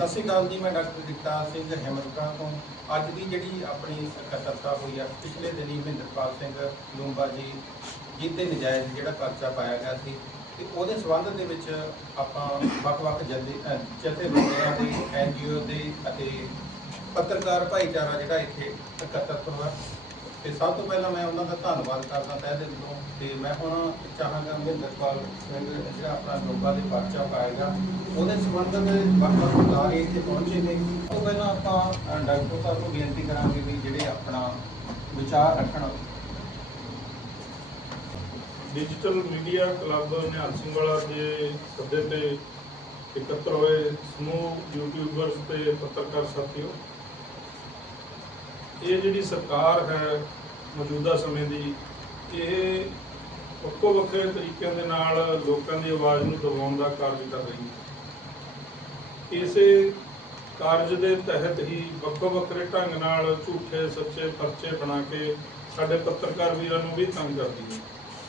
ਸਤਿ ਸ਼੍ਰੀ ਅਕਾਲ ਜੀ, ਮੈਂ ਡਾਕਟਰ ਦਿੱਤਾ ਸਿੰਘ ਹਿੰਮਤਕਾ ਤੋਂ। ਅੱਜ ਦੀ ਜਿਹੜੀ ਆਪਣੀ ਇਕੱਤਰਤਾ ਹੋਈ ਆ, ਪਿਛਲੇ ਦਿਨੀ ਮਹਿੰਦਰਪਾਲ ਸਿੰਘ ਲੂੰਬਾ ਜੀ ਜਿਹਦੇ ਨਜਾਇਜ਼ ਜਿਹੜਾ ਪਰਚਾ ਪਾਇਆ ਗਿਆ ਸੀ ਤੇ ਉਹਦੇ ਸਬੰਧ ਦੇ ਵਿੱਚ ਆਪਾਂ ਵੱਖ-ਵੱਖ ਜਥੇ ਜਥੇਬੰਦੀਆਂ ਦੇ ਐਨਜੀਓ ਦੇ ਅਤੇ ਪੱਤਰਕਾਰ ਭਾਈਚਾਰਾ ਜਿਹੜਾ ਇੱਥੇ ਇਕੱਤਰ ਹੋਇਆ। ਤੇ ਸਭ ਤੋਂ ਪਹਿਲਾਂ ਮੈਂ ਉਹਨਾਂ ਦਾ ਧੰਨਵਾਦ ਕਰਦਾ ਤਹਿ ਦਿਲ ਤੋਂ ਤੇ ਮੈਂ ਹੁਣ ਚਾਹਾਂਗਾ ਮਹਿੰਦਰਪਾਲ ਸਿੰਘ ਜਿਹੜਾ ਆਪਣਾ ਲੋਕਾਂ ਦੇ ਪਰਚਾ ਪਾਏਗਾ, ਉਹਦੇ ਸੰਬੰਧ ਵੱਖ-ਵੱਖ ਅਦਾਰੇ ਇੱਥੇ ਪਹੁੰਚੇ ਨੇ। ਤੋਂ ਪਹਿਲਾਂ ਆਪਾਂ ਡਾਕਟਰ ਸਾਹਿਬ ਨੂੰ ਬੇਨਤੀ ਕਰਾਂਗੇ ਵੀ ਜਿਹੜੇ ਆਪਣਾ ਵਿਚਾਰ ਰੱਖਣ। Digital media club Nihal Singh Wala ਦੇ ਸੱਦੇ ਤੇ ਇਕੱਤਰ ਹੋਏ ਸਮੂਹ ਯੂਟਿਊਬਰਸ ਤੇ ਪੱਤਰਕਾਰ ਸਾਥੀਓ। ਇਹ ਜਿਹੜੀ ਸਰਕਾਰ ਹੈ ਮੌਜੂਦਾ ਸਮੇਂ ਦੀ, ਇਹ ਵੱਖੋ ਵੱਖਰੇ ਤਰੀਕਿਆਂ ਦੇ ਨਾਲ ਲੋਕਾਂ ਦੀ ਆਵਾਜ਼ ਨੂੰ ਦਬਾਉਣ ਦਾ ਕਾਰਜ ਕਰ ਰਹੀ ਹੈ। ਇਸੇ ਕਾਰਜ ਦੇ ਤਹਿਤ ਹੀ ਵੱਖੋ ਵੱਖਰੇ ਢੰਗ ਨਾਲ ਝੂਠੇ, ਸੱਚੇ ਪਰਚੇ ਬਣਾ ਕੇ ਸਾਡੇ ਪੱਤਰਕਾਰ ਵੀਰਾਂ ਨੂੰ ਵੀ ਤੰਗ ਕਰਦੀ ਹੈ।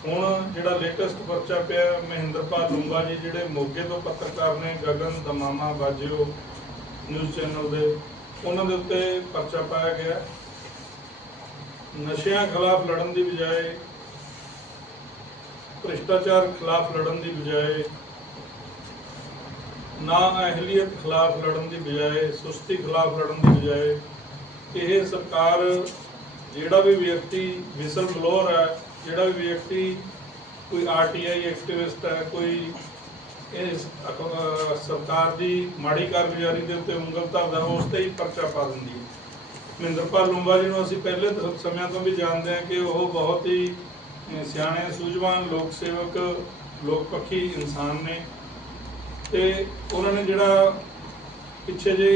ਹੁਣ ਜਿਹੜਾ ਲੇਟੈਸਟ ਪਰਚਾ ਪਿਆ, ਮਹਿੰਦਰਪਾਲ ਲੂੰਬਾ ਜੀ, ਜਿਹੜੇ ਮੋਗੇ ਤੋਂ ਪੱਤਰਕਾਰ ਨੇ ਗਗਨ ਦਮਾਮਾ ਬਾਜਿਓ ਨਿਊਜ਼ ਚੈਨਲ ਦੇ, ਉਹਨਾਂ ਦੇ ਉੱਤੇ ਪਰਚਾ ਪਾਇਆ ਗਿਆ। ਨਸ਼ਿਆਂ ਖਿਲਾਫ ਲੜਨ ਦੀ ਬਜਾਏ, ਭ੍ਰਿਸ਼ਟਾਚਾਰ ਖਿਲਾਫ ਲੜਨ ਦੀ ਬਜਾਏ, ਨਾ ਅਹਲੀਅਤ ਖਿਲਾਫ ਲੜਨ ਦੀ ਬਜਾਏ, ਸੁਸਤੀ ਖਿਲਾਫ ਲੜਨ ਦੀ ਬਜਾਏ, ਇਹ ਸਰਕਾਰ ਜਿਹੜਾ ਵੀ ਵਿਅਕਤੀ ਵਿਸਲ ਬਲੋਰ ਹੈ, ਜਿਹੜਾ ਵੀ ਵਿਅਕਤੀ ਕੋਈ ਆਰਟੀਆਈ ਐਕਟਿਵਿਸਟ ਹੈ, ਕੋਈ ਇਸ ਸਰਕਾਰ ਦੀ ਮਾੜੀ ਕਾਰਗੁਜ਼ਾਰੀ ਦੇ ਉੱਤੇ ਉਂਗਲ ਧਰਦਾ ਉਸ ਤੇ ਹੀ ਪਰਚਾ ਪਾ ਦਿੰਦੀ ਹੈ। ਮਹਿੰਦਰਪਾਲ ਲੂੰਬਾ ਜੀ ਨੂੰ ਅਸੀਂ ਪਹਿਲੇ ਸਮਿਆਂ ਤੋਂ ਵੀ ਜਾਣਦੇ ਹਾਂ ਕਿ ਉਹ ਬਹੁਤ ਹੀ ਸਿਆਣੇ, ਸੂਝਵਾਨ ਲੋਕ ਸੇਵਕ, ਲੋਕ ਪੱਖੀ ਇਨਸਾਨ ਨੇ। ਤੇ ਉਹਨਾਂ ਨੇ ਜਿਹੜਾ ਪਿੱਛੇ ਜੇ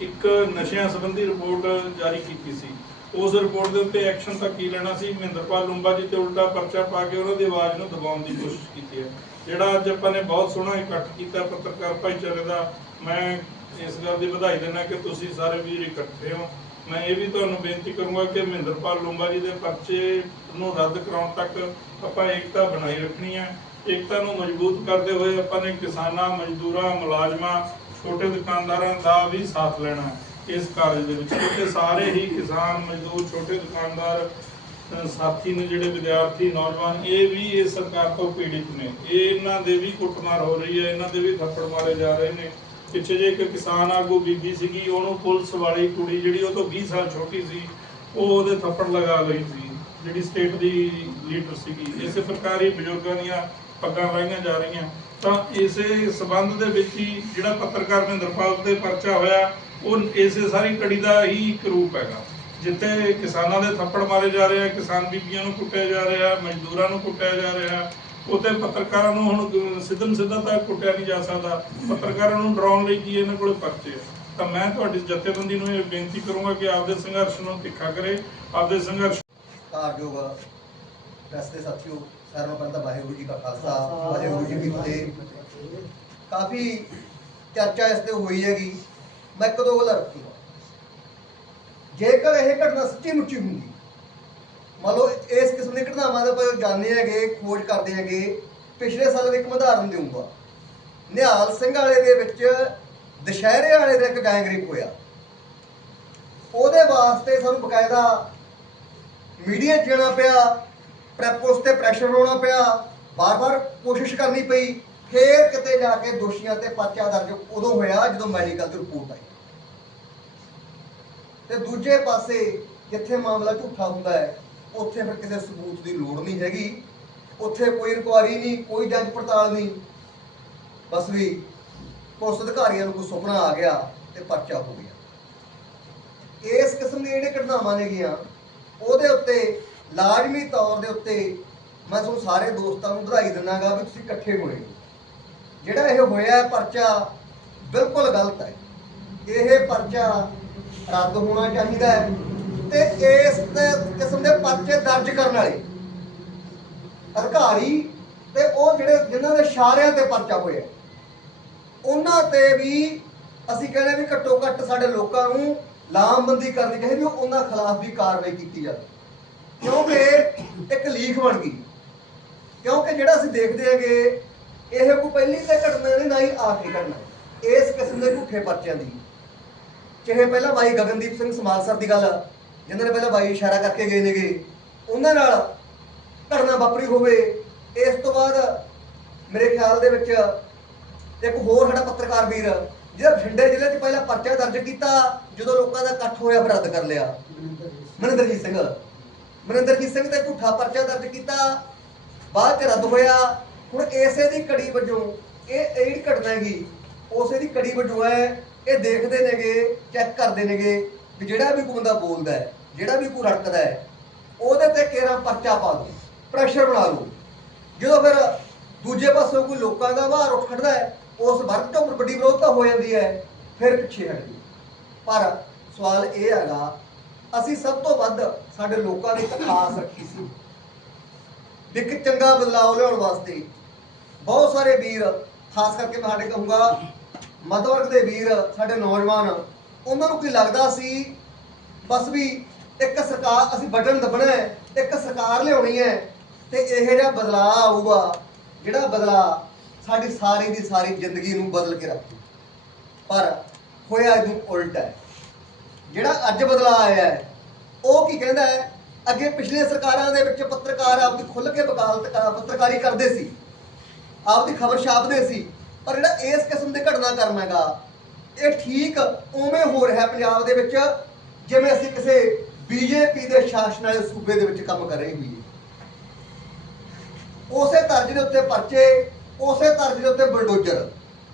ਇੱਕ ਨਸ਼ਿਆਂ ਸੰਬੰਧੀ ਰਿਪੋਰਟ ਜਾਰੀ ਕੀਤੀ ਸੀ, ਉਸ ਰਿਪੋਰਟ ਦੇ ਉੱਤੇ ਐਕਸ਼ਨ ਤਾਂ ਕੀ ਲੈਣਾ ਸੀ? ਮਹਿੰਦਰਪਾਲ ਲੂੰਬਾ ਜੀ ਤੇ ਉਲਟਾ ਪਰਚਾ ਪਾ ਕੇ ਉਹਨਾਂ ਦੀ ਆਵਾਜ਼ ਨੂੰ ਦਬਾਉਣ ਦੀ ਕੋਸ਼ਿਸ਼ ਕੀਤੀ ਹੈ। ਜਿਹੜਾ ਅੱਜ ਆਪਾਂ ਨੇ ਬਹੁਤ ਸੋਹਣਾ ਇਕੱਠ ਕੀਤਾ ਪੱਤਰਕਾਰ ਭਾਈਚਾਰੇ ਦਾ, ਮੈਂ ਇਸ ਗੱਲ ਦੀ ਵਧਾਈ ਦਿੰਦਾ ਕਿ ਤੁਸੀਂ ਸਾਰੇ ਵੀਰ ਇਕੱਠੇ ਹੋ। ਮੈਂ ਇਹ ਵੀ ਤੁਹਾਨੂੰ ਬੇਨਤੀ ਕਰੂੰਗਾ ਕਿ ਮਹਿੰਦਰਪਾਲ ਲੂੰਬਾ ਜੀ ਦੇ ਪਰਚੇ ਨੂੰ ਰੱਦ ਕਰਾਉਣ ਤੱਕ ਆਪਾਂ ਏਕਤਾ ਬਣਾਈ ਰੱਖਣੀ ਹੈ। ਏਕਤਾ ਨੂੰ ਮਜ਼ਬੂਤ ਕਰਦੇ ਹੋਏ ਆਪਾਂ ਨੇ ਕਿਸਾਨਾਂ, ਮਜ਼ਦੂਰਾਂ, ਮੁਲਾਜ਼ਮਾਂ, ਛੋਟੇ ਦੁਕਾਨਦਾਰਾਂ ਦਾ ਵੀ ਸਾਥ ਲੈਣਾ ਇਸ ਕਾਰਜ ਦੇ ਵਿੱਚ। ਕਿਉਂਕਿ ਸਾਰੇ ਹੀ ਕਿਸਾਨ, ਮਜ਼ਦੂਰ, ਛੋਟੇ ਦੁਕਾਨਦਾਰ ਸਾਥੀ ਨੇ ਜਿਹੜੇ ਵਿਦਿਆਰਥੀ, ਨੌਜਵਾਨ, ਇਹ ਵੀ ਇਸ ਸਰਕਾਰ ਤੋਂ ਪੀੜਿਤ ਨੇ। ਇਹ ਇਹਨਾਂ ਦੇ ਵੀ ਕੁੱਟਮਾਰ ਹੋ ਰਹੀ ਹੈ, ਇਹਨਾਂ ਦੇ ਵੀ ਥੱਪੜ ਮਾਰੇ ਜਾ ਰਹੇ ਨੇ। ਪਿੱਛੇ ਜੇ ਇੱਕ ਕਿਸਾਨ ਆਗੂ ਬੀਬੀ ਸੀਗੀ, ਉਹਨੂੰ ਪੁਲਿਸ ਵਾਲੀ ਕੁੜੀ ਜਿਹੜੀ ਉਹ ਤੋਂ 20 ਸਾਲ ਛੋਟੀ ਸੀ, ਉਹ ਉਹਦੇ ਥੱਪੜ ਲਗਾ ਲਈ ਸੀ, ਜਿਹੜੀ ਸਟੇਟ ਦੀ ਲੀਡਰ ਸੀਗੀ। ਇਸੇ ਪ੍ਰਕਾਰ ਹੀ ਬਜ਼ੁਰਗਾਂ ਦੀਆਂ ਪੱਗਾਂ ਲਾਈਆਂ ਜਾ ਰਹੀਆਂ। ਤਾਂ ਇਸੇ ਸਬੰਧ ਦੇ ਵਿੱਚ ਹੀ ਜਿਹੜਾ ਪੱਤਰਕਾਰ ਮਹਿੰਦਰਪਾਲ ਤੇ ਪਰਚਾ ਹੋਇਆ, ਉਹ ਇਸੇ ਸਾਰੀ ਕੜੀ ਦਾ ਹੀ ਇੱਕ ਰੂਪ ਹੈਗਾ। ਜਿੱਥੇ ਕਿਸਾਨਾਂ ਦੇ ਥੱਪੜ ਮਾਰੇ ਜਾ ਰਹੇ ਆ, ਕਿਸਾਨ ਬੀਬੀਆਂ ਨੂੰ ਕੁੱਟਿਆ ਜਾ ਰਿਹਾ, ਮਜ਼ਦੂਰਾਂ ਨੂੰ ਕੁੱਟਿਆ ਜਾ ਰਿਹਾ ਉੱਥੇ ਪੱਤਰਕਾਰਾਂ ਨੂੰ ਹੁਣ ਸਿੱਧਮ ਸਿੱਧਾ ਤਾਂ ਕੁੱਟਿਆ ਨਹੀਂ ਜਾ ਸਕਦਾ। ਪੱਤਰਕਾਰਾਂ ਨੂੰ ਡਰਾਉਣ ਲਈ ਕੀ ਇਹਨਾਂ ਕੋਲੇ ਪਰਚੇ ਤਾਂ ਮੈਂ ਤੁਹਾਡੀ ਜਥੇਬੰਦੀ ਨੂੰ ਇਹ ਬੇਨਤੀ ਕਰੂੰਗਾ ਕਿ ਆਪਦੇ ਸੰਘਰਸ਼ ਨੂੰ ਤਿੱਖਾ ਕਰੇ, ਆਪਦੇ ਸੰਘਰਸ਼ ਕਾਰਯੋਗ ਪ੍ਰੈਸ ਸਾਥੀਓ ਸਾਰਿਆਂ ਵਾਹਿਗੁਰੂ ਜੀ ਕਾ ਖਾਲਸਾ, ਵਾਹਿਗੁਰੂ ਜੀ ਕੀ ਫਤਿਹ। ਕਾਫੀ ਚਰਚਾ ਇਸ ਤੇ ਹੋਈ ਹੈਗੀ। ਮੈਂ ਇੱਕ ਦੋ ਗੱਲਾਂ ਜੇਕਰ ਇਹ ਘਟਨਾ ਸੱਚੀ ਮੁੱਚੀ ਹੁੰਦੀ ਮੰਨ ਲਓ ਇਸ ਕਿਸਮ ਦੀ ਘਟਨਾਵਾਂ ਦਾ ਆਪਾਂ ਜਾਣਦੇ ਹੈਗੇ ਖੋਜ ਕਰਦੇ ਹੈਗੇ, ਪਿਛਲੇ ਸਾਲ ਦਾ ਇੱਕ ਮੈਂ ਉਦਾਹਰਨ ਦੇਵਾਂਗਾ ਨਿਹਾਲ ਸਿੰਘ ਵਾਲੇ ਦੇ ਵਿੱਚ ਦੁਸ਼ਹਿਰੇ ਵਾਲੇ ਦਾ ਇੱਕ ਗੈਂਗਰੇਪ ਹੋਇਆ। ਉਹਦੇ ਵਾਸਤੇ ਸਾਨੂੰ ਬਕਾਇਦਾ ਮੀਡੀਆ 'ਚ ਜਾਣਾ ਪਿਆ ਪ੍ਰੈਪੋਸ ਤੇ ਪ੍ਰੈਸ਼ਰ ਹੋਣਾ ਪਿਆ, ਬਾਰ-ਬਾਰ ਕੋਸ਼ਿਸ਼ ਕਰਨੀ ਪਈ। ਫੇਰ ਕਿਤੇ ਜਾ ਕੇ ਦੋਸ਼ੀਆਂ ਤੇ ਪਰਚਾ ਦਰਜ ਉਦੋਂ ਹੋਇਆ ਜਦੋਂ ਮੈਡੀਕਲ ਦੀ ਰਿਪੋਰਟ ਆਈ। ਤੇ ਦੂਜੇ ਪਾਸੇ ਜਿੱਥੇ ਮਾਮਲਾ ਝੂਠਾ ਹੁੰਦਾ ਹੈ ਉੱਥੇ ਫਿਰ ਕਿਸੇ ਸਬੂਤ ਦੀ ਲੋੜ ਨਹੀਂ ਹੈਗੀ। ਉੱਥੇ ਕੋਈ ਇਨਕੁਆਰੀ ਨਹੀਂ, ਕੋਈ ਜਾਂਚ ਪੜਤਾਲ ਨਹੀਂ। ਬਸ ਵੀ ਪੁਲਿਸ ਅਧਿਕਾਰੀਆਂ ਨੂੰ ਕੋਈ ਸੁਪਨਾ ਆ ਗਿਆ ਤੇ ਪਰਚਾ ਹੋ ਗਿਆ। ਇਸ ਕਿਸਮ ਦੀਆਂ ਜਿਹੜੀਆਂ ਘਟਨਾਵਾਂ ਨੇਗੀਆਂ, ਉਹਦੇ ਉੱਤੇ ਲਾਜ਼ਮੀ ਤੌਰ ਦੇ ਉੱਤੇ ਮੈਂ ਤੁਹਾਨੂੰ ਸਾਰੇ ਦੋਸਤਾਂ ਨੂੰ ਵਧਾਈ ਦਿੰਨਾਗਾ ਵੀ ਤੁਸੀਂ ਇਕੱਠੇ ਹੋਏ ਹੋ। ਜਿਹੜਾ ਇਹ ਹੋਇਆ ਪਰਚਾ ਬਿਲਕੁਲ ਗਲਤ ਹੈ। ਇਹ ਪਰਚਾ ਰੱਦ ਹੋਣਾ ਚਾਹੀਦਾ ਹੈ। ਤੇ ਇਸ ਕਿਸਮ ਦੇ ਪਰਚੇ ਦਰਜ ਕਰਨ ਵਾਲੇ। ਅਧਿਕਾਰੀ ਤੇ ਉਹ ਜਿਹੜੇ ਜਿਨ੍ਹਾਂ ਦੇ ਇਸ਼ਾਰਿਆਂ ਤੇ ਪਰਚਾ ਹੋਇਆ। ਉਹਨਾਂ ਤੇ ਵੀ ਅਸੀਂ ਕਹਿੰਦੇ ਵੀ ਘੱਟੋ ਘੱਟ ਸਾਡੇ ਲੋਕਾਂ ਨੂੰ ਲਾਮਬੰਦੀ ਕਰਨੀ ਚਾਹੀਦੀ ਵੀ ਉਹਨਾਂ ਖਿਲਾਫ ਵੀ ਕਾਰਵਾਈ ਕੀਤੀ ਜਾਵੇ। ਕਿਉਂਕਿ ਇੱਕ ਲੀਖ ਬਣ ਗਈ। ਕਿਉਂਕਿ ਜਿਹੜਾ ਅਸੀਂ ਦੇਖਦੇ ਹੈਗੇ, ਇਹ ਕੋਈ ਪਹਿਲੀ ਤੇ ਘਟਨਾ ਨਹੀਂ, ਨਾ ਹੀ ਆਖਰੀ ਘਟਨਾ। ਇਸ ਕਿਸਮ ਦੇ ਝੂਠੇ ਪਰਚਿਆਂ ਦੀ। ਚਾਹੇ ਪਹਿਲਾਂ ਬਾਈ ਗਗਨਦੀਪ ਸਿੰਘ ਸਮਾਲਸਰ ਦੀ ਗੱਲ ਜਿਨ੍ਹਾਂ ਨੇ ਪਹਿਲਾਂ ਬਾਈ ਇਸ਼ਾਰਾ ਕਰਕੇ ਗਏ ਨੇਗੇ, ਉਹਨਾਂ ਨਾਲ ਘਟਨਾ ਵਾਪਰੀ ਹੋਵੇ, ਇਸ ਤੋਂ ਬਾਅਦ ਮੇਰੇ ਖਿਆਲ ਦੇ ਵਿੱਚ ਇੱਕ ਹੋਰ ਸਾਡਾ ਪੱਤਰਕਾਰ ਵੀਰ ਜਿਹੜਾ ਬਠਿੰਡੇ ਜ਼ਿਲ੍ਹੇ 'ਚ ਪਹਿਲਾਂ ਪਰਚਾ ਦਰਜ ਕੀਤਾ, ਜਦੋਂ ਲੋਕਾਂ ਦਾ ਇਕੱਠ ਹੋਇਆ ਫਿਰ ਰੱਦ ਕਰ ਲਿਆ। ਮਨਿੰਦਰਜੀਤ ਸਿੰਘ। ਮਨਿੰਦਰਜੀਤ ਸਿੰਘ ਤੇ ਝੂਠਾ ਪਰਚਾ ਦਰਜ ਕੀਤਾ, ਬਾਅਦ ਚ ਰੱਦ ਹੋਇਆ। ਹੁਣ ਇਸੇ ਦੀ ਕੜੀ ਵਜੋਂ ਇਹ ਜਿਹੜੀ ਘਟਨਾ ਹੈਗੀ, ਉਸੇ ਦੀ ਕੜੀ ਵਜੋਂ ਹੈ, ਇਹ ਦੇਖਦੇ ਨੇਗੇ, ਚੈੱਕ ਕਰਦੇ ਨੇਗੇ। ਵੀ ਜਿਹੜਾ ਵੀ ਕੋਈ ਬੰਦਾ ਬੋਲਦਾ ਹੈ, ਜਿਹੜਾ ਵੀ ਕੋਈ ਰੜਕਦਾ ਹੈ, ਉਹਦੇ ਤੇ ਕੇਰਾ ਪਰਚਾ ਪਾ ਦੋ ਪ੍ਰੈਸ਼ਰ ਬਣਾ ਲਓ ਜਦੋਂ ਫਿਰ ਦੂਜੇ ਪਾਸੇ ਕੋਈ ਲੋਕਾਂ ਦਾ ਭਾਰ ਉੱਠ ਖੜਦਾ ਹੈ, ਉਸ ਵਰਗ ਤੋਂ ਵੱਡੀ ਵਿਰੋਧਤਾ ਹੋ ਜਾਂਦੀ ਹੈ, ਫਿਰ ਪਿੱਛੇ ਹਟ ਗਈ ਪਰ ਸਵਾਲ ਇਹ ਹੈਗਾ, ਅਸੀਂ ਸਭ ਤੋਂ ਵੱਧ ਸਾਡੇ ਲੋਕਾਂ ਨੇ ਇੱਕ ਆਸ ਰੱਖੀ ਸੀ। ਇੱਕ ਚੰਗਾ ਬਦਲਾਅ ਲਿਆਉਣ ਵਾਸਤੇ ਬਹੁਤ ਸਾਰੇ ਵੀਰ, ਖਾਸ ਕਰਕੇ ਮੈਂ ਸਾਡੇ ਕਹੂੰਗਾ, ਮੱਧ ਵਰਗ ਦੇ ਵੀਰ, ਸਾਡੇ ਨੌਜਵਾਨ ਉਹਨਾਂ ਨੂੰ ਕੀ ਲੱਗਦਾ ਸੀ, ਬਸ ਵੀ ਇੱਕ ਸਰਕਾਰ, ਅਸੀਂ ਬਟਨ ਦਬਣਾ ਹੈ, ਇੱਕ ਸਰਕਾਰ ਲਿਆਉਣੀ ਹੈ ਤੇ ਇਹ ਜਿਹਾ ਬਦਲਾਅ ਆਊਗਾ, ਜਿਹੜਾ ਬਦਲਾਅ ਸਾਡੀ ਸਾਰੀ ਦੀ ਸਾਰੀ ਜ਼ਿੰਦਗੀ ਨੂੰ ਬਦਲ ਕੇ ਰੱਖੂ। ਪਰ ਹੋਇਆ ਇਹਨੂੰ ਉਲਟ ਹੈ। ਜਿਹੜਾ ਅੱਜ ਬਦਲਾਅ ਆਇਆ ਹੈ, ਉਹ ਕੀ ਕਹਿੰਦਾ ਹੈ, ਅੱਗੇ ਪਿਛਲੀਆਂ ਸਰਕਾਰਾਂ ਦੇ ਵਿੱਚ ਪੱਤਰਕਾਰ ਆਪਦੀ ਖੁੱਲ੍ਹ ਕੇ ਵਕਾਲਤ ਪੱਤਰਕਾਰੀ ਕਰਦੇ ਸੀ, ਆਪਦੀ ਖਬਰ ਛਾਪਦੇ ਸੀ, ਪਰ ਜਿਹੜਾ ਇਸ ਕਿਸਮ ਦੇ ਘਟਨਾਕ੍ਰਮ ਹੈਗਾ ਇਹ ਠੀਕ ਉਵੇਂ ਹੋ ਰਿਹਾ ਪੰਜਾਬ ਦੇ ਵਿੱਚ, ਜਿਵੇਂ ਅਸੀਂ ਕਿਸੇ ਬੀਜੇਪੀ ਦੇ ਸ਼ਾਸਨ ਵਾਲੇ ਸੂਬੇ ਦੇ ਵਿੱਚ ਕੰਮ ਕਰ ਰਹੇ ਹੋਈਏ। ਉਸੇ ਤਰਜ਼ ਦੇ ਉੱਤੇ ਪਰਚੇ, ਉਸੇ ਤਰਜ਼ ਦੇ ਉੱਤੇ ਬਲਡੋਜ਼ਰ।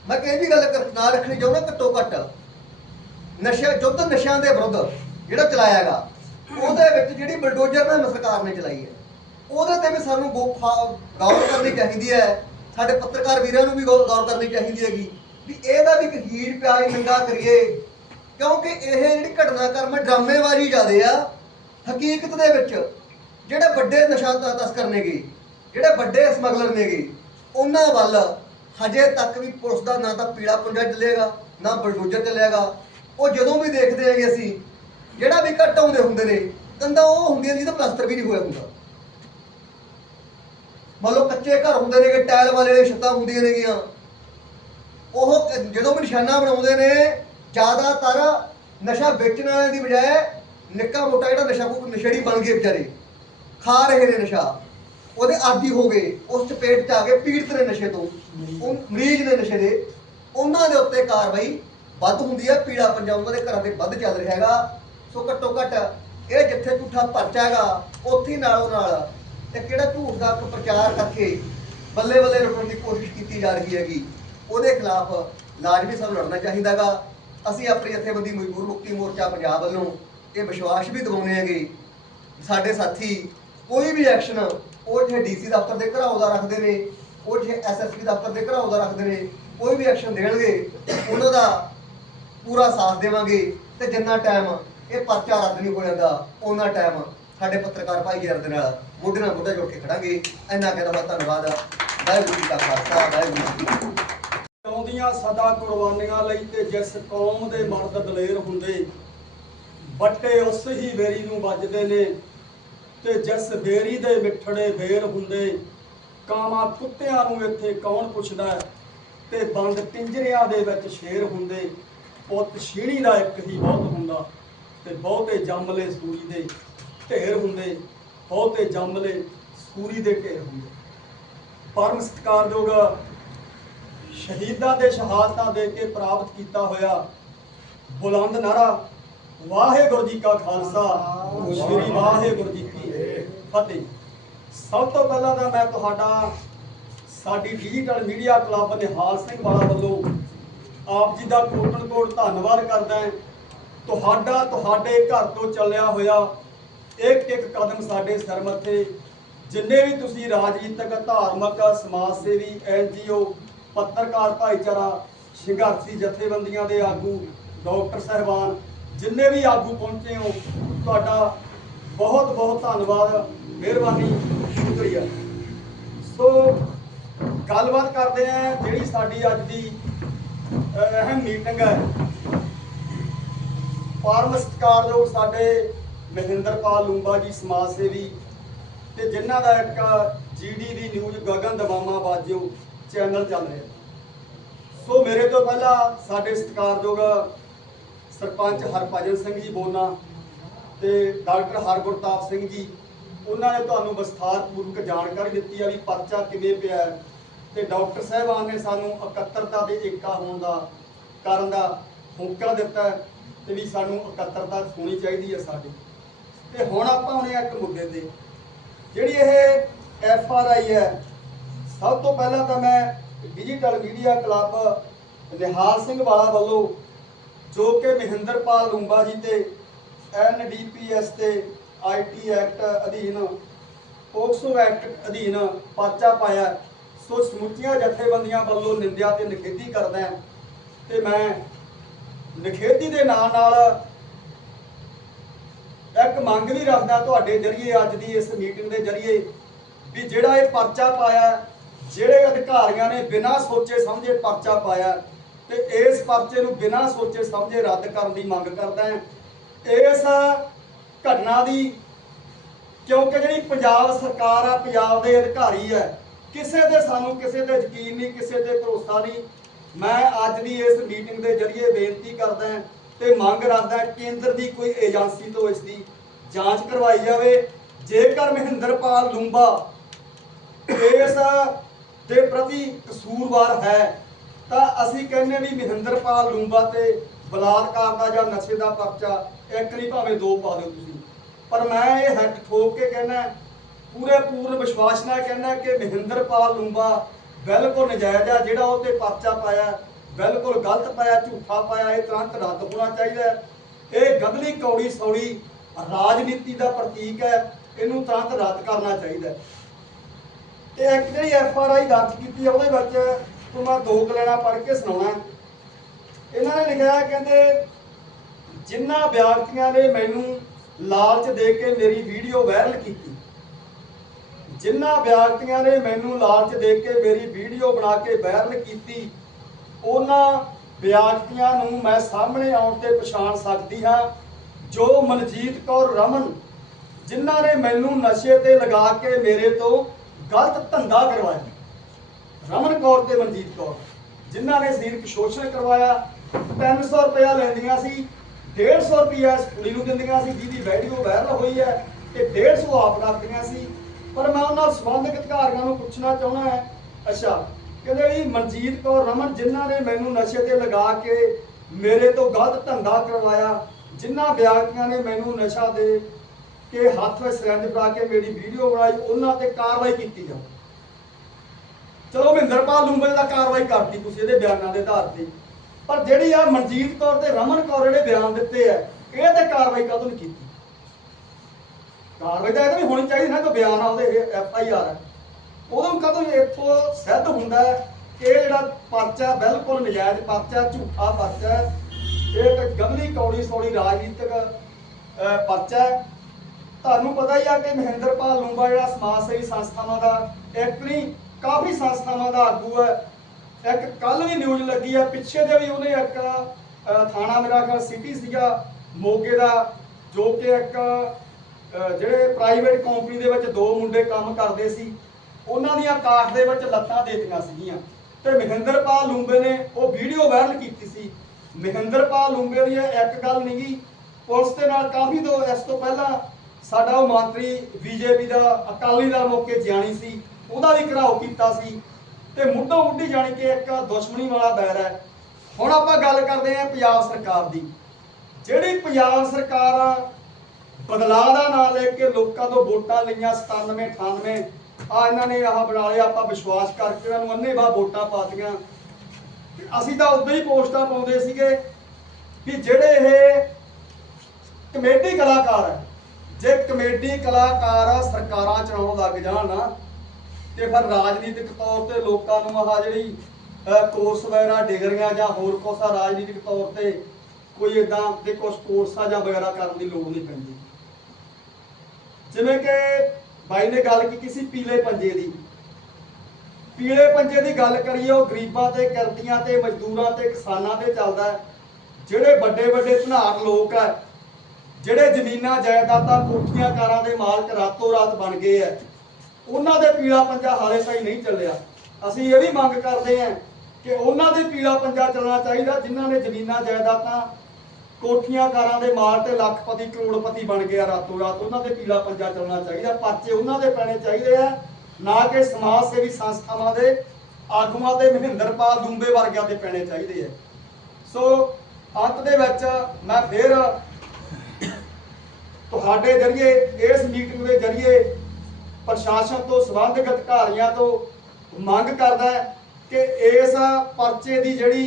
ਮੈਂ ਕਿ ਵੀ ਗੱਲ ਕਰ- ਨਾ ਰੱਖਣੀ ਚਾਹੁੰਦਾ ਘੱਟੋ ਘੱਟ। ਨਸ਼ਾ ਯੁੱਧ ਨਸ਼ਿਆਂ ਦੇ ਵਿਰੁੱਧ ਜਿਹੜਾ ਚਲਾਇਆ ਹੈਗਾ ਉਹਦੇ ਵਿੱਚ ਜਿਹੜੀ ਬਲਡੋਜ਼ਰ ਨੇ ਸਰਕਾਰ ਨੇ ਚਲਾਈ ਹੈ, ਉਹਦੇ ਤੇ ਵੀ ਸਾਨੂੰ ਗੋ- ਗੌਰ ਕਰਨੀ ਚਾਹੀਦੀ ਹੈ। ਸਾਡੇ ਪੱਤਰਕਾਰ ਵੀਰਾਂ ਨੂੰ ਵੀ ਗੌਰ ਗੌਰ ਕਰਨੀ ਚਾਹੀਦੀ ਹੈਗੀ। ਵੀ ਇਹਦਾ ਵੀ ਇੱਕ ਹੀੜ ਪਿਆਜ ਨੰਗਾ ਕਰੀਏ। ਕਿਉਂਕਿ ਇਹ ਜਿਹੜੀ ਘਟਨਾਕ੍ਰਮ ਹੈ, ਡਰਾਮੇਬਾਜ਼ੀ ਜ਼ਿਆਦੇ ਆ ਹਕੀਕਤ ਦੇ ਵਿੱਚ। ਜਿਹੜੇ ਵੱਡੇ ਨਸ਼ਾ ਤਸਕਰ ਨੇਗੇ ਜਿਹੜੇ ਵੱਡੇ ਸਮਗਲਰ ਨੇਗੇ ਉਹਨਾਂ ਵੱਲ ਹਜੇ ਤੱਕ ਵੀ ਪੁਲਿਸ ਦਾ ਨਾ ਤਾਂ ਪੀੜਾ ਪੁੰਜਾ ਚੱਲੇਗਾ ਨਾ ਬਲਡੋਜ਼ਰ ਚੱਲੇਗਾ। ਉਹ ਜਦੋਂ ਵੀ ਦੇਖਦੇ ਹੈਗੇ ਅਸੀਂ ਜਿਹੜਾ ਵੀ ਘੱਟ ਆਉਂਦੇ ਹੁੰਦੇ ਨੇ ਕੰਦਾ ਉਹ ਹੁੰਦੀਆਂ ਜਿਹਦਾ ਪਲਾਸਟਰ ਵੀ ਨਹੀਂ ਹੋਇਆ ਹੁੰਦਾ। ਮੰਨ ਲਓ ਕੱਚੇ ਘਰ ਹੁੰਦੇ ਨੇਗੇ ਟਾਇਲ ਵਾਲੇ ਦੇ ਛੱਤਾਂ ਹੁੰਦੀਆਂ ਨੇਗੀਆਂ। ਉਹ ਜਦੋਂ ਵੀ ਨਿਸ਼ਾਨਾ ਬਣਾਉਂਦੇ ਨੇ, ਜ਼ਿਆਦਾਤਰ ਨਸ਼ਾ ਵੇਚਣ ਵਾਲਿਆਂ ਦੀ ਬਜਾਏ ਨਿੱਕਾ ਮੋਟਾ ਜਿਹੜਾ ਨਸ਼ਾ ਕੋਈ ਨਸ਼ੇੜੀ ਬਣ ਗਏ ਵਿਚਾਰੇ। ਖਾ ਰਹੇ ਨੇ ਨਸ਼ਾ। ਉਹਦੇ ਆਦੀ ਹੋ ਗਏ। ਉਸ ਚਪੇਟ ਚ ਆ ਗਏ ਪੀੜਤ ਨੇ ਨਸ਼ੇ ਤੋਂ। ਉਹ ਮਰੀਜ਼ ਨੇ ਨਸ਼ੇ ਦੇ। ਉਹਨਾਂ ਦੇ ਉੱਤੇ ਕਾਰਵਾਈ ਵੱਧ ਹੁੰਦੀ ਹੈ ਪੀੜਾ ਪੰਜਾਬ ਉਹਨਾਂ ਦੇ ਘਰਾਂ ਤੇ ਵੱਧ ਚੱਲ ਰਿਹਾ ਹੈਗਾ। ਸੋ ਘੱਟੋ ਘੱਟ ਇਹ ਜਿੱਥੇ ਝੂਠਾ ਪਰਚਾ ਹੈਗਾ, ਉੱਥੇ ਨਾਲੋਂ ਨਾਲ ਤੇ ਕਿਹੜਾ ਝੂਠ ਦਾ ਪ੍ਰਚਾਰ ਕਰਕੇ ਬੱਲੇ ਬੱਲੇ ਰੁਕਣ ਦੀ ਕੋਸ਼ਿਸ਼ ਕੀਤੀ ਜਾ ਰਹੀ ਹੈਗੀ। ਉਹਦੇ ਖਿਲਾਫ ਲਾਜ਼ਮੀ ਸਾਨੂੰ ਲੜਨਾ ਚਾਹੀਦਾਗਾ। ਅਸੀਂ ਆਪਣੀ ਜਥੇਬੰਦੀ ਮਜ਼ਦੂਰ ਮੁਕਤੀ ਮੋਰਚਾ ਪੰਜਾਬ ਵੱਲੋਂ ਇਹ ਵਿਸ਼ਵਾਸ ਵੀ ਦਿਵਾਉਂਦੇ ਹੈਗੇ। ਸਾਡੇ ਸਾਥੀ ਕੋਈ ਵੀ ਐਕਸ਼ਨ ਉਹ ਜੇ ਡੀਸੀ ਦਫ਼ਤਰ ਦੇ ਘਰਾਓ ਦਾ ਰੱਖਦੇ ਨੇ, ਉਹ ਜੇ ਐਸਐਸਪੀ ਦਫ਼ਤਰ ਦੇ ਘਰਾਓ ਦਾ ਰੱਖਦੇ ਨੇ, ਕੋਈ ਵੀ ਐਕਸ਼ਨ ਦੇਣਗੇ, ਉਹਨਾਂ ਦਾ ਪੂਰਾ ਸਾਥ ਦੇਵਾਂਗੇ। ਤੇ ਜਿੰਨਾ ਟਾਈਮ ਇਹ ਪਰਚਾ ਰੱਦ ਨਹੀਂ ਹੋ ਜਾਂਦਾ ਉਹਨਾਂ ਟਾਈਮ ਸਾਡੇ ਪੱਤਰਕਾਰ ਭਾਈਚਾਰੇ ਦੇ ਨਾਲ ਮੋਢੇ ਨਾਲ ਮੋਢਾ ਜੋੜ ਕੇ ਖੜਾਂਗੇ। ਇੰਨਾ ਕਹਿੰਦਾ ਮੈਂ ਧੰਨਵਾਦ ਵਾਹਿਗੁਰੂ ਜੀ ਕਾ ਖਾਲਸਾ, ਵਾਹਿਗੁਰੂ ਜੀ ਆਉਂਦੀਆਂ ਸਦਾ ਕੁਰਬਾਨੀਆਂ ਲਈ ਤੇ ਜਿਸ ਕੌਮ ਦੇ ਮਰਦ ਦਲੇਰ ਹੁੰਦੇ ਬੱਟੇ ਉਸ ਹੀ ਬੇਰੀ ਨੂੰ ਵੱਜਦੇ ਨੇ ਤੇ ਜਿਸ ਵੇਰੀ ਦੇ ਮਿੱਠੜੇ ਵੇਰ ਹੁੰਦੇ, ਕਾਵਾਂ ਕੁੱਤਿਆਂ ਨੂੰ ਇੱਥੇ ਕੌਣ ਪੁੱਛਦਾ ਤੇ ਬੰਦ ਪਿੰਜਰਿਆਂ ਦੇ ਵਿੱਚ ਸ਼ੇਰ ਹੁੰਦੇ, ਪੁੱਤ ਛੀਣੀ ਦਾ ਇੱਕ ਹੀ ਬਹੁਤ ਹੁੰਦਾ ਤੇ ਬਹੁਤੇ ਜੰਮਲੇ ਸੂਰੀ ਦੇ ਢੇਰ ਹੁੰਦੇ, ਬਹੁਤੇ ਜੰਮਲੇ ਸੂਰੀ ਦੇ ਢੇਰ ਹੁੰਦੇ। ਪਰਮ ਸਤਿਕਾਰਯੋਗ ਸ਼ਹੀਦਾਂ ਦੇ ਸ਼ਹਾਦਤਾਂ ਦੇ ਕੇ ਪ੍ਰਾਪਤ ਕੀਤਾ ਹੋਇਆ ਬੁਲੰਦ ਨਾਰਾ, ਵਾਹਿਗੁਰੂ ਜੀ ਕਾ ਖਾਲਸਾ, ਸ੍ਰੀ ਵਾਹਿਗੁਰੂ ਜੀ ਕੀ ਫਤਿਹ। ਸਭ ਤੋਂ ਪਹਿਲਾਂ ਤਾਂ ਮੈਂ ਤੁਹਾਡਾ, ਸਾਡੀ digital media club Nihal Singh Wala ਵੱਲੋਂ ਆਪ ਜੀ ਦਾ ਕੋਟਨ ਕੋਟ ਧੰਨਵਾਦ ਕਰਦਾ ਹਾਂ। ਤੁਹਾਡਾ, ਤੁਹਾਡੇ ਘਰ ਤੋਂ ਚੱਲਿਆ ਹੋਇਆ ਇੱਕ ਇੱਕ ਕਦਮ ਸਾਡੇ ਸਿਰ ਮੱਥੇ। ਜਿੰਨੇ ਵੀ ਤੁਸੀਂ ਰਾਜਨੀਤਿਕ, ਧਾਰਮਿਕ, ਸਮਾਜ ਸੇਵੀ ਐਨਜੀਓ ਪੱਤਰਕਾਰ ਭਾਈਚਾਰਾ, ਸੰਘਰਸ਼ੀ ਜਥੇਬੰਦੀਆਂ ਦੇ ਆਗੂ, ਡਾਕਟਰ ਸਹਿਬਾਨ, ਜਿੰਨੇ ਵੀ ਆਗੂ ਪਹੁੰਚੇ ਹੋ, ਤੁਹਾਡਾ ਬਹੁਤ ਬਹੁਤ ਧੰਨਵਾਦ, ਮਿਹਰਬਾਨੀ, ਸ਼ੁਕਰੀਆ। ਸੋ, ਗੱਲਬਾਤ ਕਰਦੇ ਆ ਜਿਹੜੀ ਸਾਡੀ ਅੱਜ ਦੀ ਅਹਿਮ ਮੀਟਿੰਗ ਹੈ। ਫਾਰਮ ਸਤਿਕਾਰਯੋਗ ਸਾਡੇ ਮਹਿੰਦਰਪਾਲ ਲੂੰਬਾ ਜੀ ਸਮਾਜ ਸੇਵੀ ਤੇ ਜਿਨ੍ਹਾਂ ਦਾ ਇੱਕ ਜੀਡੀ ਦੀ ਨਿਊਜ਼ ਗਗਨ ਦਵਾਮਾ ਬਾਜਿਓ ਚੈਨਲ ਚੱਲ ਰਿਹਾ। ਸੋ ਮੇਰੇ ਤੋਂ ਪਹਿਲਾਂ ਸਾਡੇ ਸਤਿਕਾਰਯੋਗ ਸਰਪੰਚ ਹਰਭਜਨ ਸਿੰਘ ਜੀ ਬੋਨਾ ਤੇ ਡਾਕਟਰ ਹਰਗੁਰਤਾਪ ਸਿੰਘ ਜੀ, ਉਹਨਾਂ ਨੇ ਤੁਹਾਨੂੰ ਵਿਸਥਾਰਪੂਰਵਕ ਜਾਣਕਾਰੀ ਦਿੱਤੀ ਆ ਵੀ ਪਰਚਾ ਕਿਵੇਂ ਪਿਆ ਹੈ ਤੇ ਡਾਕਟਰ ਸਾਹਿਬਾਨ ਨੇ ਸਾਨੂੰ ਇਕੱਤਰਤਾ ਦੇ ਏਕਾ ਹੋਣ ਦਾ ਕਰਨ ਦਾ ਹੋਕਾ ਦਿੱਤਾ ਹੈ ਤੇ ਵੀ ਸਾਨੂੰ ਇਕੱਤਰਤਾ ਹੋਣੀ ਚਾਹੀਦੀ ਹੈ ਸਾਡੀ। ਤੇ ਹੁਣ ਆਪਾਂ ਹੁਣੇ ਇੱਕ ਮੁੱਦੇ ਤੇ। ਜਿਹੜੀ ਇਹ ਐਫ ਆਰ ਆਈ ਹੈ ਸਭ ਤੋਂ ਪਹਿਲਾਂ ਤਾਂ ਮੈਂ digital media club Nihal Singh Wala ਵੱਲੋਂ, ਜੋ ਕਿ ਮਹਿੰਦਰਪਾਲ ਲੂੰਬਾ ਜੀ ਤੇ ਐਨ ਡੀ ਪੀ ਐਸ ਤੇ ਆਈ ਟੀ ਐਕਟ ਅਧੀਨ, ਪੋਕਸੋ ਐਕਟ ਅਧੀਨ ਪਰਚਾ ਪਾਇਆ, ਸੋ ਸਮੁੱਚੀਆਂ ਜਥੇਬੰਦੀਆਂ ਵੱਲੋਂ ਨਿੰਦਿਆ ਤੇ ਨਿਖੇਧੀ ਕਰਦਾ ਹਾਂ। ਤੇ ਮੈਂ ਨਿਖੇਧੀ ਦੇ ਨਾਲ ਨਾਲ ਇੱਕ ਮੰਗ ਵੀ ਰੱਖਦਾ ਤੁਹਾਡੇ ਜਰੀਏ ਅੱਜ ਦੀ ਇਸ ਮੀਟਿੰਗ ਦੇ ਜਰੀਏ ਵੀ ਜਿਹੜਾ ਇਹ ਪਰਚਾ ਪਾਇਆ ਜਿਹੜੇ ਅਧਿਕਾਰੀਆਂ ਨੇ ਬਿਨਾਂ ਸੋਚੇ ਸਮਝੇ ਪਰਚਾ ਪਾਇਆ ਤੇ ਇਸ ਪਰਚੇ ਨੂੰ ਬਿਨਾਂ ਸੋਚੇ ਸਮਝੇ ਰੱਦ ਕਰਨ ਦੀ ਮੰਗ ਕਰਦਾ ਹਾਂ। ਇਸ ਘਟਨਾ ਦੀ ਕਿਉਂਕਿ ਜਿਹੜੀ ਪੰਜਾਬ ਸਰਕਾਰ ਆ, ਪੰਜਾਬ ਦੇ ਅਧਿਕਾਰੀ ਹੈ ਕਿਸੇ ਦੇ ਸਾਨੂੰ ਕਿਸੇ ਤੇ ਯਕੀਨ ਨਹੀਂ, ਕਿਸੇ ਤੇ ਭਰੋਸਾ ਨਹੀਂ। ਮੈਂ ਅੱਜ ਦੀ ਇਸ ਮੀਟਿੰਗ ਦੇ ਜਰੀਏ ਬੇਨਤੀ ਕਰਦਾ ਹਾਂ ਤੇ ਮੰਗ ਰੱਖਦਾ ਹਾਂ ਕੇਂਦਰ ਦੀ ਕੋਈ ਏਜੰਸੀ ਤੋਂ ਇਸ ਦੀ ਜਾਂਚ ਕਰਵਾਈ ਜਾਵੇ। ਜੇਕਰ ਮਹਿੰਦਰਪਾਲ ਲੂੰਬਾ ਇਸ ਦੇ ਪ੍ਰਤੀ ਕਸੂਰਵਾਰ ਹੈ, ਤਾਂ ਅਸੀਂ ਕਹਿੰਦੇ ਵੀ ਮਹਿੰਦਰਪਾਲ ਲੂੰਬਾ ਤੇ ਬਲਾਤਕਾਰ ਦਾ ਜਾਂ ਨਸ਼ੇ ਦਾ ਪਰਚਾ ਇੱਕ ਨਹੀਂ, ਭਾਵੇਂ ਦੋ ਪਾ ਦਿਓ ਤੁਸੀਂ। ਪਰ ਮੈਂ ਇਹ ਹੱਟ ਠੋਕ ਕੇ ਕਹਿੰਦਾ ਪੂਰੇ ਪੂਰਨ ਵਿਸ਼ਵਾਸ ਨਾਲ ਕਹਿੰਦਾ ਕਿ ਮਹਿੰਦਰਪਾਲ ਲੂੰਬਾ ਬਿਲਕੁਲ ਨਜਾਇਜ਼ ਆ, ਜਿਹੜਾ ਉਹ ਤੇ ਪਰਚਾ ਪਾਇਆ, ਬਿਲਕੁਲ ਗਲਤ ਪਾਇਆ, ਝੂਠਾ ਪਾਇਆ, ਇਹ ਤੁਰੰਤ ਰੱਦ ਹੋਣਾ ਚਾਹੀਦਾ ਇਹ ਗਦਲੀ ਕੌੜੀ ਸੌੜੀ ਰਾਜਨੀਤੀ ਦਾ ਪ੍ਰਤੀਕ ਹੈ, ਇਹਨੂੰ ਤੁਰੰਤ ਰੱਦ ਕਰਨਾ ਚਾਹੀਦਾ ਤੇ ਇੱਕ ਜਿਹੜੀ ਐਫ ਆਰ ਆਈ ਦਰਜ ਕੀਤੀ ਆ, ਉਹਦੇ ਵਿੱਚ ਤੋਂ ਮੈਂ ਦੋ ਕਲੈਣਾ ਪੜ੍ਹ ਕੇ ਸੁਣਾਉਣਾ। ਇਹਨਾਂ ਨੇ ਲਿਖਿਆ, ਕਹਿੰਦੇ ਜਿਨ੍ਹਾਂ ਵਿਅਕਤੀਆਂ ਨੇ ਮੈਨੂੰ ਲਾਲਚ ਦੇ ਕੇ ਮੇਰੀ ਵੀਡੀਓ ਵਾਇਰਲ ਕੀਤੀ ਜਿਨ੍ਹਾਂ ਵਿਅਕਤੀਆਂ ਨੇ ਮੈਨੂੰ ਲਾਲਚ ਦੇ ਕੇ ਮੇਰੀ ਵੀਡੀਓ ਬਣਾ ਕੇ ਵਾਇਰਲ ਕੀਤੀ, ਉਹਨਾਂ ਵਿਅਕਤੀਆਂ ਨੂੰ ਮੈਂ ਸਾਹਮਣੇ ਆਉਣ ਤੇ ਪਛਾਣ ਸਕਦੀ ਹਾਂ, ਜੋ ਮਨਜੀਤ ਕੌਰ ਰਮਨ, ਜਿਨ੍ਹਾਂ ਨੇ ਮੈਨੂੰ ਨਸ਼ੇ ਤੇ ਲਗਾ ਕੇ ਮੇਰੇ ਤੋਂ ਗਲਤ ਧੰਦਾ ਕਰਵਾਇਆ। ਰਮਨ ਕੌਰ ਤੇ ਮਨਜੀਤ ਕੌਰ, ਜਿਨ੍ਹਾਂ ਨੇ ਸਰੀਰਕ ਸ਼ੋਸ਼ਣ ਕਰਵਾਇਆ 300 ਰੁਪਇਆ ਲੈਂਦੀਆਂ ਸੀ 150 ਰੁਪਇਆ ਇਸ ਕੁੜੀ ਨੂੰ ਦਿੰਦੀਆਂ ਸੀ, ਜਿਹਦੀ ਵੀਡੀਓ ਵਾਇਰਲ ਹੋਈ ਹੈ ਤੇ 150 ਆਪ ਰੱਖਦੀਆਂ ਸੀ। ਪਰ ਮੈਂ ਉਹਨਾਂ ਸੰਬੰਧਿਤ ਅਧਿਕਾਰੀਆਂ ਨੂੰ ਪੁੱਛਣਾ ਚਾਹੁੰਦਾ ਹੈ। ਅੱਛਾ, ਕਹਿੰਦੇ ਵੀ ਮਨਜੀਤ ਕੌਰ, ਰਮਨ, ਜਿਨ੍ਹਾਂ ਨੇ ਮੈਨੂੰ ਨਸ਼ੇ ਤੇ ਲਗਾ ਕੇ ਮੇਰੇ ਤੋਂ ਗਲਤ ਧੰਦਾ ਕਰਵਾਇਆ, ਜਿਨ੍ਹਾਂ ਵਿਅਕਤੀਆਂ ਨੇ ਮੈਨੂੰ ਨਸ਼ਾ ਦੇ ਕਿ ਹੱਥ ਵਿੱਚ ਸਰੰਜ ਪਾ ਕੇ ਮੇਰੀ ਵੀਡੀਓ ਬਣਾਈ, ਉਹਨਾਂ ਤੇ ਕਾਰਵਾਈ ਕੀਤੀ ਜਾਵੇ ਚਲੋ ਮਹਿੰਦਰਪਾਲ ਲੂੰਬੇ ਦਾ ਕਾਰਵਾਈ ਕਰਤੀ ਤੁਸੀਂ ਇਹਦੇ ਬਿਆਨਾਂ ਦੇ ਆਧਾਰ ਤੇ। ਪਰ ਜਿਹੜੀ ਆ ਮਨਜੀਤ ਕੌਰ ਤੇ ਰਮਨ ਕੌਰ ਜਿਹੜੇ ਬਿਆਨ ਦਿੱਤੇ ਆ, ਇਹ ਤੇ ਕਾਰਵਾਈ ਕਦੋਂ ਨਹੀਂ ਕੀਤੀ? ਕਾਰਵਾਈ ਤਾਂ ਇਹ ਵੀ ਹੋਣੀ ਚਾਹੀਦੀ ਨਾ ਕਿ ਬਿਆਨ ਆ ਉਹਦੇ ਐਫ ਆਈ ਆਰ ਹੈ ਉਦੋਂ ਕਦੋਂ ਇੱਥੋਂ ਸਿੱਧ ਹੁੰਦਾ ਕਿ ਇਹ ਜਿਹੜਾ ਪਰਚਾ ਬਿਲਕੁਲ ਨਜਾਇਜ਼ ਪਰਚਾ, ਝੂਠਾ ਪਰਚਾ ਹੈ। ਇਹ ਇੱਕ ਗੰਦੀ ਕੌੜੀ ਸੌੜੀ ਰਾਜਨੀਤਿਕ ਪਰਚਾ ਤੁਹਾਨੂੰ ਪਤਾ ਹੀ ਆ ਕਿ ਮਹਿੰਦਰਪਾਲ ਲੂੰਬਾ ਜਿਹੜਾ ਸਮਾਜ ਸੇਵੀ ਸੰਸਥਾਵਾਂ ਦਾ, ਇੱਕ ਨਹੀਂ, ਕਾਫੀ ਸੰਸਥਾਵਾਂ ਦਾ ਆਗੂ ਹੈ। ਇੱਕ ਕੱਲ ਵੀ ਨਿਊਜ਼ ਲੱਗੀ ਆ, ਪਿੱਛੇ ਜੇ ਵੀ ਉਹਨੇ ਇੱਕ ਥਾਣਾ ਮੇਰਾ ਖਿਆਲ ਸਿਟੀ ਸੀਗਾ, ਮੋਗੇ ਦਾ, ਜੋ ਕਿ ਇੱਕ ਜਿਹੜੇ ਪ੍ਰਾਈਵੇਟ ਕੰਪਨੀ ਦੇ ਵਿੱਚ ਦੋ ਮੁੰਡੇ ਕੰਮ ਕਰਦੇ ਸੀ, ਉਹਨਾਂ ਦੀਆਂ ਕਾਠ ਦੇ ਵਿੱਚ ਲੱਤਾਂ ਦੇਤੀਆਂ ਸੀਗੀਆਂ। ਤੇ ਮਹਿੰਦਰਪਾਲ ਲੂੰਬੇ ਨੇ ਉਹ ਵੀਡੀਓ ਵਾਇਰਲ ਕੀਤੀ ਸੀ। ਮਹਿੰਦਰਪਾਲ ਲੂੰਬੇ ਦੀ ਇਹ ਇੱਕ ਗੱਲ ਨਹੀਂ ਪੁਲਿਸ ਦੇ ਨਾਲ ਕਾਫੀ ਦੋ, ਇਸ ਤੋਂ ਪਹਿਲਾਂ ਸਾਡਾ ਉਹ ਮੰਤਰੀ ਬੀਜੇਪੀ ਦਾ ਅਕਾਲੀ ਦਲ ਮੌਕੇ ਜਿਆਣੀ ਸੀ, ਉਹਦਾ ਵੀ ਘਰਾਓ ਕੀਤਾ ਸੀ ਤੇ ਮੁੱਢੋਂ ਮੁੱਢੀ ਜਾਣੀ ਕਿ ਇੱਕ ਦੁਸ਼ਮਣੀ ਵਾਲਾ ਬੈਰ ਹੈ। ਹੁਣ ਆਪਾਂ ਗੱਲ ਕਰਦੇ ਹਾਂ ਪੰਜਾਬ ਸਰਕਾਰ ਦੀ। ਜਿਹੜੀ ਪੰਜਾਬ ਸਰਕਾਰ ਆ ਬਦਲਾਅ ਦਾ ਨਾਂ ਲੈ ਕੇ ਲੋਕਾਂ ਤੋਂ ਵੋਟਾਂ ਲਈਆਂ 97 98 ਆ ਇਹਨਾਂ ਨੇ ਆਹ ਬਣਾ ਲਿਆ, ਆਪਾਂ ਵਿਸ਼ਵਾਸ ਕਰਕੇ ਇਹਨਾਂ ਨੂੰ ਅੰਨੇ ਬਾਹ ਵੋਟਾਂ ਪਾਤੀਆਂ। ਅਸੀਂ ਤਾਂ ਉਦੋਂ ਹੀ ਪੋਸਟਾਂ ਪਾਉਂਦੇ ਸੀਗੇ ਵੀ ਜਿਹੜੇ ਇਹ ਕਮੇਟੀ ਕਲਾਕਾਰ ਹੈ ਜੇ ਕਮੇਡੀ ਕਲਾਕਾਰ ਸਰਕਾਰਾਂ ਚਲਾਉਣ ਲੱਗ ਜਾਣ ਨਾ ਤੇ ਫਿਰ ਰਾਜਨੀਤਿਕ ਤੌਰ ਤੇ ਲੋਕਾਂ ਨੂੰ ਆਹ ਜਿਹੜੀ ਕੋਰਸ ਵਗੈਰਾ ਡਿਗਰੀਆਂ ਜਾਂ ਹੋਰ ਕੁਛ ਰਾਜਨੀਤਿਕ ਤੌਰ ਤੇ ਕੋਈ ਇਦਾਂ ਦੇ ਕੁਝ ਕੋਰਸਾਂ ਜਾਂ ਵਗੈਰਾ ਕਰਨ ਦੀ ਲੋੜ ਨਹੀਂ ਪੈਂਦੀ। ਜਿਵੇਂ ਕਿ ਬਾਈ ਨੇ ਗੱਲ ਕੀਤੀ ਸੀ ਪੀਲੇ ਪੰਜੇ ਦੀ। ਪੀਲੇ ਪੰਜੇ ਦੀ ਗੱਲ ਕਰੀਏ, ਉਹ ਗਰੀਬਾਂ ਤੇ ਕਰਦੀਆਂ ਤੇ, ਮਜ਼ਦੂਰਾਂ ਤੇ, ਕਿਸਾਨਾਂ ਤੇ ਚੱਲਦਾ ਜਿਹੜੇ ਵੱਡੇ ਵੱਡੇ ਧਨਾਰ ਲੋਕ ਆ ਜਿਹੜੇ ਜ਼ਮੀਨਾਂ ਜਾਇਦਾਦਾਂ ਕੋਠੀਆਂ ਕਾਰਾਂ ਦੇ ਮਾਲਕ ਰਾਤੋਂ ਰਾਤ ਬਣ ਗਏ ਆ ਉਹਨਾਂ ਦੇ ਪੀਲਾ ਪੰਜਾ ਹਾਲੇ ਤਾਈਂ ਨਹੀਂ ਚੱਲਿਆ। ਅਸੀਂ ਇਹ ਵੀ ਮੰਗ ਕਰਦੇ ਹਾਂ ਕਿ ਉਹਨਾਂ ਦੇ ਪੀਲਾ ਪੰਜਾ ਚੱਲਣਾ ਚਾਹੀਦਾ, ਜਿਨ੍ਹਾਂ ਨੇ ਜ਼ਮੀਨਾਂ ਜਾਇਦਾਦਾਂ ਕੋਠੀਆਂ ਕਾਰਾਂ ਦੇ ਮਾਲ ਤੇ ਲੱਖਪਤੀ, ਕਰੋੜਪਤੀ ਬਣ ਗਿਆ ਰਾਤੋਂ ਰਾਤ, ਉਹਨਾਂ ਦੇ ਪੀਲਾ ਪੰਜਾ ਚੱਲਣਾ ਚਾਹੀਦਾ। ਪਰਚੇ ਉਹਨਾਂ ਦੇ ਪੈਣੇ ਚਾਹੀਦੇ ਆ ਨਾ ਕਿ ਸਮਾਜ ਸੇਵੀ ਸੰਸਥਾਵਾਂ ਦੇ, ਆਗੂਆਂ ਤੇ ਮਹਿੰਦਰਪਾਲ ਦੁੰਬੇ ਵਰਗਿਆਂ ਦੇ ਪੈਣੇ ਚਾਹੀਦੇ ਆ ਸੋ, ਅੰਤ ਦੇ ਵਿੱਚ ਮੈਂ ਫਿਰ ਤੁਹਾਡੇ ਜਰੀਏ, ਇਸ ਮੀਟਿੰਗ ਦੇ ਜਰੀਏ ਪ੍ਰਸ਼ਾਸਨ ਤੋਂ ਸੰਬੰਧਿਤ ਅਧਿਕਾਰੀਆਂ ਤੋਂ ਮੰਗ ਕਰਦਾ ਹੈ ਕਿ ਇਸ ਪਰਚੇ ਦੀ ਜਿਹੜੀ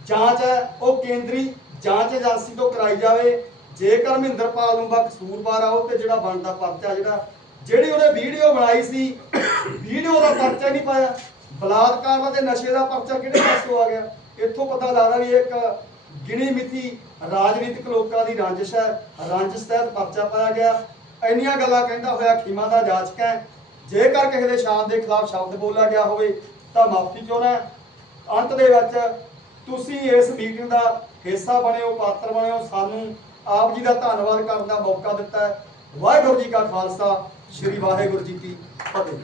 ਜਾਂਚ ਹੈ, ਉਹ ਕੇਂਦਰੀ ਜਾਂਚ ਏਜੰਸੀ ਤੋਂ ਕਰਾਈ ਜਾਵੇ। ਜੇਕਰ ਮਹਿੰਦਰਪਾਲ ਨੂੰ ਕਸੂਰਵਾਰ ਆ ਉਹ ਤੇ ਜਿਹੜਾ ਬਣਦਾ ਪਰਚਾ ਜਿਹੜਾ, ਜਿਹੜੀ ਉਹਨੇ ਵੀਡੀਓ ਬਣਾਈ ਸੀ, ਵੀਡੀਓ ਦਾ ਪਰਚਾ ਨਹੀਂ ਪਾਇਆ। ਬਲਾਤਕਾਰ ਦਾ ਤੇ ਨਸ਼ੇ ਦਾ ਪਰਚਾ ਕਿਹੜੇ ਪਾਸੋਂ ਆ ਗਿਆ? ਇੱਥੋਂ ਪਤਾ ਲੱਗਦਾ ਵੀ ਇੱਕ ਗਿਣੀ ਮਿਤੀ ਰਾਜਨੀਤਿਕ ਲੋਕਾਂ ਦੀ ਰੰਜਿਸ਼ ਹੈ, ਰੰਜਿਸ਼ ਤਹਿਤ ਪਰਚਾ ਪਾਇਆ ਗਿਆ। ਇੰਨੀਆਂ ਗੱਲਾਂ ਕਹਿੰਦਾ ਹੋਇਆ ਖੀਮਾ ਦਾ ਜਾਚਕ ਹੈ। ਜੇਕਰ ਕਿਸੇ ਦੇ ਸ਼ਾਨ ਦੇ ਖਿਲਾਫ ਸ਼ਬਦ ਬੋਲਿਆ ਗਿਆ ਹੋਵੇ, ਤਾਂ ਮਾਫੀ ਚਾਹੁੰਦਾ ਅੰਤ ਦੇ ਵਿੱਚ ਤੁਸੀਂ ਇਸ ਮੀਟਿੰਗ ਦਾ ਹਿੱਸਾ ਬਣਿਓ, ਪਾਤਰ ਬਣਿਓ, ਸਾਨੂੰ ਆਪ ਜੀ ਦਾ ਧੰਨਵਾਦ ਕਰਨ ਦਾ ਮੌਕਾ ਦਿੱਤਾ ਵਾਹਿਗੁਰੂ ਜੀ ਕਾ ਖਾਲਸਾ, ਸ੍ਰੀ ਵਾਹਿਗੁਰੂ ਜੀ ਕੀ ਫਤਿਹ।